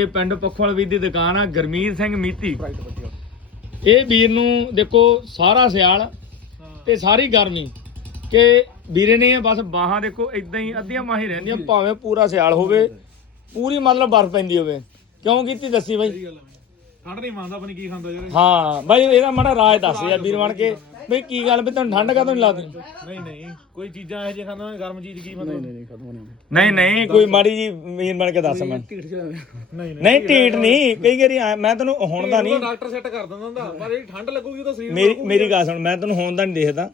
ਇਹ ਪਿੰਡ ਪੱਖੋਵਾਲ ਵੀਰ ਦੀ ਦੁਕਾਨ ਆ ਗਰਮੀਤ ਸਿੰਘ ਮੀਤੀ। ਇਹ ਵੀਰ ਨੂੰ ਦੇਖੋ ਸਾਰਾ ਸਿਆਲ ਤੇ ਸਾਰੀ ਗਰਮੀ ਕਿ ਵੀਰੇ ਨੇ ਬਸ ਬਾਹਾਂ ਦੇਖੋ ਇਦਾਂ ਹੀ ਅੱਧੀਆਂ ਮਾਹੀ ਰਹਿੰਦੀਆਂ ਭਾਵੇਂ ਪੂਰਾ ਸਿਆਲ ਹੋਵੇ ਪੂਰੀ ਮਤਲਬ ਬਰਫ਼ ਪੈਂਦੀ ਹੋਵੇ। ਕਿਉਂ ਕੀਤੀ ਦੱਸੀ ਬਾਈ? ਠੰਡ ਨਹੀਂ ਮੰਨਦਾ ਆਪਣੀ ਕੀ ਖਾਂਦਾ ਯਾਰ। ਹਾਂ ਬਾਈ ਇਹਦਾ ਮਾੜਾ ਰਾਜ ਦੱਸ ਯਾਰ ਵੀਰ ਬਣ ਕੇ। ਬਈ ਕੀ ਗੱਲ ਵੀ ਤੁਹਾਨੂੰ ਠੰਡ ਕਾਹਤੋਂ ਨਹੀਂ ਲੱਗਦੀ? ਨਹੀਂ ਨਹੀਂ। ਕੋਈ ਚੀਜ਼ਾਂ ਇਹੋ ਜਿਹੀਆਂ ਖਾਂਦਾ ਗਰਮ ਚੀਜ਼ ਕੀ ਮਤਲਬ ਨਹੀਂ ਨਹੀਂ ਨਹੀਂ ਕੋਈ ਮਾੜੀ ਜੀ ਵੀਰ ਬਣ ਕੇ ਦੱਸ ਮੈਂ ਨਹੀਂ ਨਹੀਂ। ਢੀਟ ਨਹੀਂ। ਕਈ ਵਾਰੀ ਐਂ- ਮੈਂ ਤੈਨੂੰ ਹੁਣ ਦਾ ਨਹੀਂ। ਡਾਕਟਰ ਸੈੱਟ ਕਰ ਦਿੰਦਾ ਹੁੰਦਾ ਪਰ ਇਹ ਠੰਡ ਲੱਗੂਗੀ ਤਾਂ ਸਰੀਰ ਮੇਰੀ ਮੇਰੀ ਗੱਲ ਸੁਣ ਮੈਂ ਤੈਨੂੰ ਹੁਣ ਦਾ ਨਹੀਂ ਦੇਖਦਾ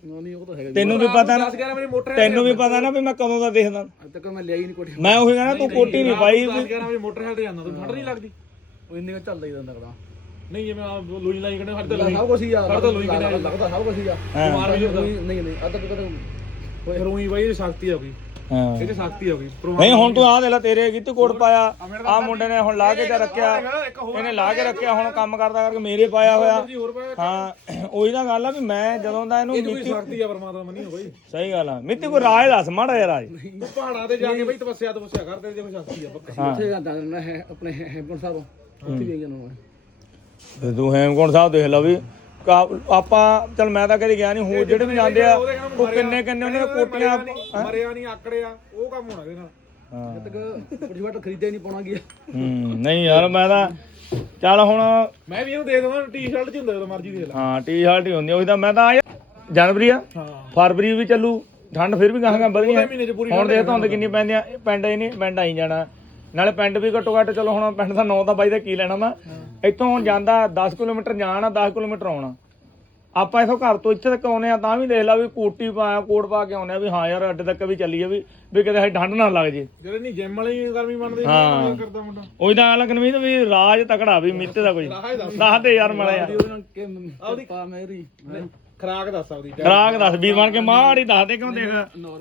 ਤੈਨੂੰ ਵੀ ਪਤਾ ਨਾ 10 11 ਵਜੇ ਮੋਟਰ ਤੈਨੂੰ ਵੀ ਪਤਾ ਨਾ ਵੀ ਮੈਂ ਕਦੋਂ ਦਾ ਦੇਖਦਾ। ਅੱਜ ਤੱਕ ਮੈਂ ਲਿਆ ਹੀ ਨਹੀਂ ਕੋਠੀ ਮੈਂ ਉਹੀ ਕਹਿੰਦਾ ਤੂੰ ਕੋਟੀ ਨਹੀਂ ਪਾਈ 10 11 ਵਜੇ ਮੋਟਰ ਤੇ ਜਾਂਦਾ ਤੂੰ ਠੰਡ ਨਹੀਂ ਲੱਗਦੀ। ਉਹ ਇੰਨੇ ਕੁ ਚੱਲਦਾ ਹੀ ਰਹਿੰਦਾ ਕਦਾ ਨਹੀਂ ਜਿਵੇਂ ਆ ਲੋਈ ਲਾਈ ਕਹਿੰਦੇ ਸਾਡੇ ਤਾਂ ਸਭ ਕੁਝ ਹੀ ਆ ਸਾਡਾ ਲੋਈ ਕਿਹੜਾ ਲੱਗਦਾ ਸਭ ਕੁਝ ਹੀ ਆ। ਹਾਂ। ਬਿਮਾਰ ਵੀ ਹੁੰਦਾ ਨਹੀਂ ਨਹੀਂ ਅੱਜ ਤੱਕ ਫਿਰ ਉਹੀ ਬਾਈ ਇਹ ਸ਼ਕਤੀ ਆ ਗਈ ਹਾਂ। ਇਹ ਸ਼ਕਤੀ ਆ ਗਈ ਨਹੀਂ ਹੁਣ ਤੂੰ ਆਹ ਦੇ ਲੈ ਤੇਰੇ ਕਿਤੇ ਕੋਟ ਪਾਇਆ। ਆਹ ਮੁੰਡੇ ਨੇ ਹੁਣ ਲਾ ਕੇ ਜਾ ਰੱਖਿਆ। ਇਹਨੇ ਲਾ ਕੇ ਰੱਖਿਆ ਹੁਣ ਕੰਮ ਕਰਦਾ ਕਰਕੇ ਮੇਰੇ ਪਾਇਆ ਹੋਇਆ। ਹਾਂ ਉਹੀ ਤਾਂ ਗੱਲ ਆ ਵੀ ਮੈਂ ਜਦੋਂ ਦਾ ਇਹਨੂੰ ਕੋਈ ਮਿੱਤੀ ਸ਼ਕਤੀ ਆ ਪਰਮਾਤਮਾ ਮੰਨੀ ਹੋ ਬਾਈ। ਸਹੀ ਗੱਲ ਆ। ਮਿੱਤੀ ਕੋਈ ਰਾਜ ਦੱਸ ਮਾੜਾ ਜਿਹਾ ਰਾਜ। ਤੂੰ ਪਹਾੜਾਂ ਤੇ ਜਾ ਕੇ ਬਾਈ ਤਪੱਸਿਆ ਤਪੱਸਿਆ ਕਰਦੇ ਜੇ ਕੋਈ ਸ਼ਕਤੀ ਆ ਪੱਕਾ। ਹਾਂ। ਉੱਥੇ ਜਾਂਦਾ ਰਹਿੰਦਾ ਹੈ ਆਪਣੇ ਹੈਮਕੁੰਟ ਸਾਹਿਬ। ਉੱਥੇ ਵੀ ਗਿਆ ਨਾ ਤੇ ਤੂੰ ਹੇਮਕੁੰਟ ਸਾਹਿਬ ਦੇਖ ਲਓ ਵੀ ਕਾ- ਆਪਾਂ ਚਲ ਮੈਂ ਤਾਂ ਕਦੇ ਗਿਆ ਨਹੀਂ ਹੋਰ ਜਿਹੜੇ ਵੀ ਜਾਂਦੇ ਆ ਉਹ ਕਿੰਨੇ ਕਿੰਨੇ ਉਹਨਾਂ ਨੇ ਕੋਟੀਆਂ ਮਰਿਆ ਨਹੀਂ ਆਕੜਿਆ ਉਹ ਕੰਮ ਹੋਣਾ ਇਹਦੇ ਨਾਲ। ਹਾਂ। ਤੱਕ ਕੁਝ ਵਾਟ ਖਰੀਦਿਆ ਨਹੀਂ ਪਾਉਣਾ ਗਿਆ ਹੂੰ ਨਹੀਂ ਯਾਰ ਮੈਂ ਤਾਂ ਚੱਲ ਹੁਣ ਮੈਂ ਵੀ ਇਹਨੂੰ ਦੇ ਦਵਾਂ ਟੀ-ਸ਼ਰਟ ਚ ਹੁੰਦਾ ਜਦੋਂ ਮਰਜ਼ੀ ਦੇ ਲੈ। ਹਾਂ ਟੀ-ਸ਼ਰਟ ਹੀ ਹੁੰਦੀ ਆ, ਉਹੀ ਤਾਂ ਮੈਂ ਤਾਂ ਆ ਜਨਵਰੀ ਆ ਹਾਂ। ਫਰਵਰੀ ਵੀ ਚੱਲੂ ਠੰਡ ਫਿਰ ਵੀ ਗਾਹਾਂ ਵਧਣੀ ਆ ਮਹੀਨੇ ਚ ਪੂਰੀ ਹੁਣ ਦੇ ਧੁੰਦ ਕਿੰਨੀ ਪੈਂਦੀ ਆ ਇਹ ਪਿੰਡ ਹੀ ਨਹੀਂ ਪਿੰਡ ਆਈ ਜਾਣਾ। ਨਾਲੇ ਪਿੰਡ ਵੀ ਘੱਟੋ ਘੱਟ ਚਲੋ ਹੁਣ ਪਿੰਡ ਦਾ 9 ਦਾ ਬਾਈ ਦਾ ਕੀ ਲੈਣਾ ਵਾ? ਇੱਥੋਂ ਹੁਣ ਜਾਂਦਾ 10 ਕਿਲੋਮੀਟਰ ਜਾਣਾ 10 ਕਿਲੋਮੀਟਰ ਆਉਣਾ। ਆਪਾਂ ਇਥੋਂ ਘਰ ਤੋਂ ਇੱਥੇ ਤੱਕ ਆਉਨੇ ਆ ਤਾਂ ਵੀ ਦੇਖ ਲਾ ਵੀ ਕੋਟੀ ਪਾਇਆ ਕੋਟ ਪਾ ਕੇ ਆਉਨੇ ਆ ਵੀ ਹਾਂ ਯਾਰ ਅੱਡੇ ਤੱਕ ਵੀ ਚੱਲੀਏ ਵੀ ਵੀ ਕਿਤੇ ਸਾਡੀ ਠੰਡ ਨਾ ਲੱਗ ਜੇ। ਜਿਹੜੇ ਨਹੀਂ ਜਿਮ ਵਾਲੀ ਗਰਮੀ ਮੰਨਦੇ ਹਾਂ। ਕੀ ਕਰਦਾ ਮੁੰਡਾ। ਉਹੀ ਤਾਂ ਲੱਗਣ ਵੀ ਵੀ ਰਾਜ ਤਕੜਾ ਵੀ ਮਿੱਤੇ ਦਾ ਕੋਈ। ਦੱਸ। ਦੇ ਯਾਰ ਮੜਾ ਯਾਰ ਉਹਦੇ ਨਾਲ ਕਿ ਪਾ ਮੇਰੀ। ਖਰਾਕ ਦੱਸ ਆਪਦੀ। ਖਰਾਕ ਦੱਸ ਵੀਰ ਬਣ ਕੇ ਮਾੜੀ ਦੱਸ ਦੇ ਕਿਉਂ ਦੇਖ।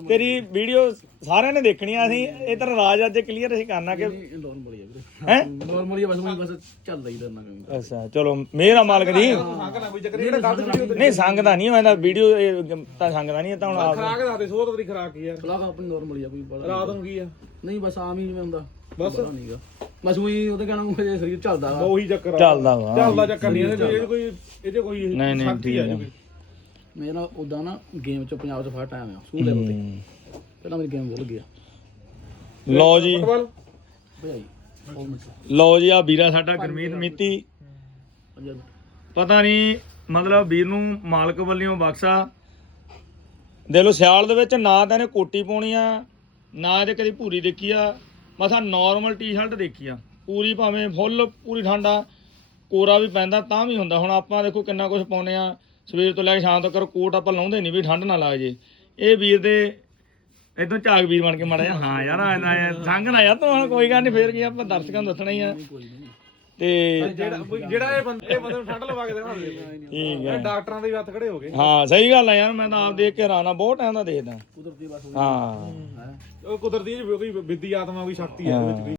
ਤੇਰੀ ਵੀਡੀਓ ਸਾਰਿਆਂ ਨੇ ਦੇਖਣੀ ਆ ਅਸੀਂ ਇਹ ਤੇਰਾ ਰਾਜ ਅੱਜ ਕਲੀਅਰ ਅਸੀਂ ਕਰਨਾ ਕਿ ਨਾਰਮਲ ਹੀ? ਆ ਵੀਰੇ ਹੈ ਨਾਰਮਲ ਹੀ ਆ ਬਸ ਮੈਂ ਬਸ ਚੱਲਦਾ ਹੀ ਰਹਿਣਾ ਕੰਮ ਅੱਛਾ ਚਲੋ ਮੇਰਾ ਮਾਲਕ ਦੀ ਸੰਗ ਨਾ ਕੋਈ ਚੱਕਰ ਜਿਹੜਾ ਗਲਤ ਵੀਡੀਓ ਨਹੀਂ ਸੰਗਦਾ ਨਹੀਂ ਮੈਂ ਵੀਡੀਓ ਤਾਂ ਸੰਗਦਾ ਨਹੀਂ ਇਹ ਤਾਂ ਹੁਣ ਆਪ ਖਰਾਕ ਦੱਸ ਦੇ ਸੋਹ ਤੇਰੀ ਖਰਾਕ ਕੀ ਆ। ਸਲਾਹ ਆਪਣੀ ਨਾਰਮਲ ਹੀ ਆ ਕੋਈ ਬੜਾ ਰਾਤ ਨੂੰ ਕੀ ਆ? ਨਹੀਂ ਬਸ ਆਮ ਹੀ ਜਿਵੇਂ ਹੁੰਦਾ। ਬਸ? ਨਹੀਂਗਾ। ਬਸ ਉਹੀ ਉਹਦੇ ਕਹਿਣਾ ਉਹ ਜੇ ਸਰੀਰ ਚੱਲਦਾ ਵਾ। ਉਹੀ ਚੱਕਰ ਆ। ਚੱਲਦਾ ਵਾ ਚੱਲਦਾ ਚੱਕਰ ਨਹੀਂ ਇਹਦੇ ਚ ਕੋਈ ਇਹਦੇ ਕੋਈ ਨਹੀਂ, ਨਹੀਂ, ਸ਼ਕਤੀ ਆ ਠੀਕ ਆ। ਕੋਈ। ਮੇਰਾ ਉਦਾਂ ਨਾ ਗੇਮ ਚ ਪੰਜਾਬ ਚ ਫਾਟ ਆਇਆ ਮੈਂ ਸਕੂਲ ਲੈਵਲ ਤੇ। ਪਹਿਲਾਂ ਮੇਰੀ ਗੇਮ ਭੁੱਲ ਗਿਆ ਲਓ ਜੀ। ਫੁੱਟਬਾਲ? ਭਜਾਈ। ਲਓ ਜੀ ਆ ਵੀਰਾ ਸਾਡਾ ਗੁਰਮੀਤ ਮਿੱਤੀ। ਪਤਾ ਨਹੀਂ, ਮਤਲਬ ਵੀਰ ਨੂੰ ਮਾਲਕ ਵੱਲੋਂ ਬਖਸ਼ਾ। ਦੇ ਲੋ ਸਿਆਲ ਦੇ ਵਿੱਚ ਨਾ ਤਾਂ ਇਹਨੇ ਕੋਟੀ ਪਾਉਣੀ ਆ, ਨਾ ਇਹਦੇ ਕਦੀ ਭੂਰੀ ਦੇਖੀ ਆ ਮਸਾ ਨਾਰਮਲ ਟੀ-ਸ਼ਰਟ ਦੇਖੀ ਆ। ਪੂਰੀ ਭਾਵੇਂ ਫੁੱਲ ਪੂਰੀ ਠੰਡਾ ਕੋਰਾ ਵੀ ਪੈਂਦਾ, ਤਾਂ ਵੀ ਹੁੰਦਾ। ਹੁਣ ਆਪਾਂ ਦੇਖੋ ਕਿੰਨਾ ਕੁਝ ਪਾਉਨੇ ਆ। ਸਵੇਰ ਤੋਂ ਲੈ ਕੇ ਸ਼ਾਮ ਤੱਕ ਕੋਟ ਆਪਾਂ ਲਾਉਂਦੇ ਨਹੀਂ ਵੀ ਠੰਡ ਨਾ ਲੱਗ ਜੇ। ਇਹ ਵੀਰ ਦੇ ਇਦੋਂ ਝਾਗ ਵੀਰ ਬਣ ਕੇ ਮਾੜਾ ਜਿਹਾ ਹਾਂ ਯਾਰ ਆ ਨਾ ਸੰਗ ਨਾ ਯਾਰ ਤੂੰ ਹੁਣ ਕੋਈ ਗੱਲ ਨਹੀਂ ਫੇਰ ਕੀ ਆਪਾਂ ਦਰਸ਼ਕਾਂ ਨੂੰ ਦੱਸਣਾ ਹੀ ਆ। ਤੇ ਜਿਹੜਾ ਜਿਹੜਾ ਇਹ ਬੰਦੇ ਇਹ ਬੰਦੇ ਨੂੰ ਠੰਡ ਲਵਾ ਕੇ ਦੇਣਾ ਠੀਕ ਹੈ ਡਾਕਟਰਾਂ ਦੇ ਵੀ ਹੱਥ ਖੜੇ ਹੋ ਗਏ। ਹਾਂ ਸਹੀ ਗੱਲ ਆ ਯਾਰ ਮੈਂ ਤਾਂ ਆਪ ਦੇਖ ਕੇ ਹੈਰਾਨ ਆ ਬਹੁਤ ਟਾਈਮ ਦਾ ਦੇਖਦਾ। ਕੁਦਰਤੀ ਬਸ ਹਾਂ ਉਹ ਕੁਦਰਤੀ ਜਿਹੀ ਕੋਈ ਵਿਧੀ ਆਤਮਾ ਕੋਈ ਸ਼ਕਤੀ ਹੈ। ਉਹਦੇ ਵਿੱਚ ਵੀ